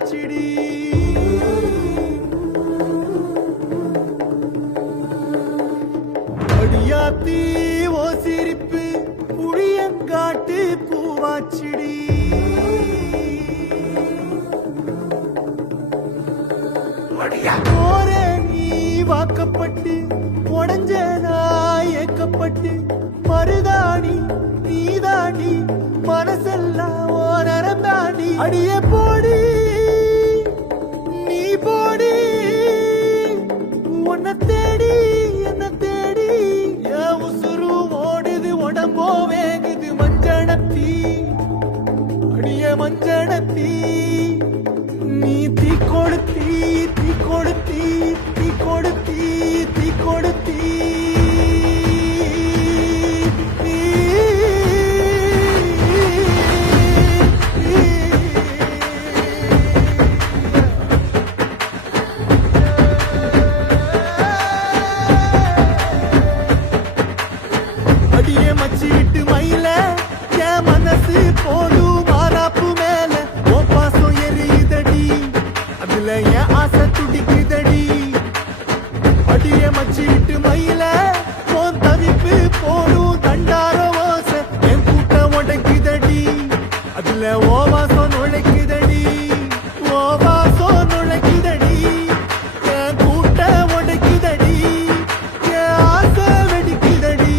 பூவாச்சிடி அடியாத்தி ஓ சிரிப்பு புளியங்காட்டு பூவாச்சிடி போரே நீ வாக்கப்பட்டு உடஞ்சனா ஏக்கப்பட்டு மருதாணி நீதாண்டி மனசெல்லாம் ஓரம் தாண்டி அடிய போடி நீ போடி உன்னை தேடி என்ன தேடி என் உசுரு ஓடுது உடம்போ வேகுது மஞ்சனத்தி அடிய மஞ்சனத்தி நீ தீ கொடுத்தி தீ கொடுத்தி தீ கொடுத்தி தீ கொடுத்தி அடியே மச்சிட்டு மயில என் மனசு போடும் மாறாப்பு மேல ஓ பாசம் எரியுதடி அதுல என் ஆசை துடிக்குதடி அடியே மச்சிட்டு மயில போன் தவிப்பு போடும் தண்டார ஓசை என் கூட்டம் உடைக்குதடி அதுல ஓ வாசம் நுழைக்குதடி ஓ வாசம் நுழைக்குதடி என் கூட்டம் உடைக்குதடி என் ஆசை வெடிக்குதடி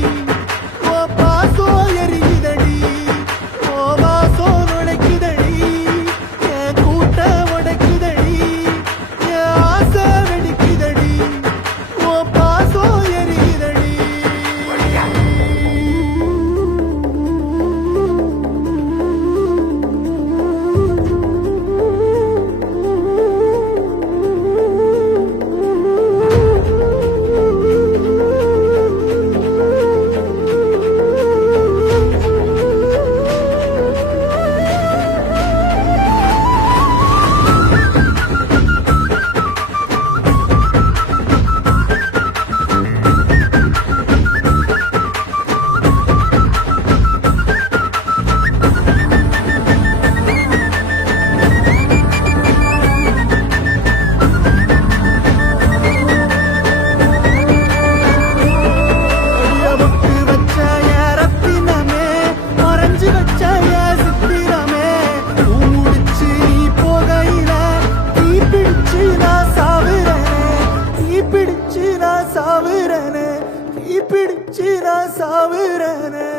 பிடிச்சு நான் சாவுறேனே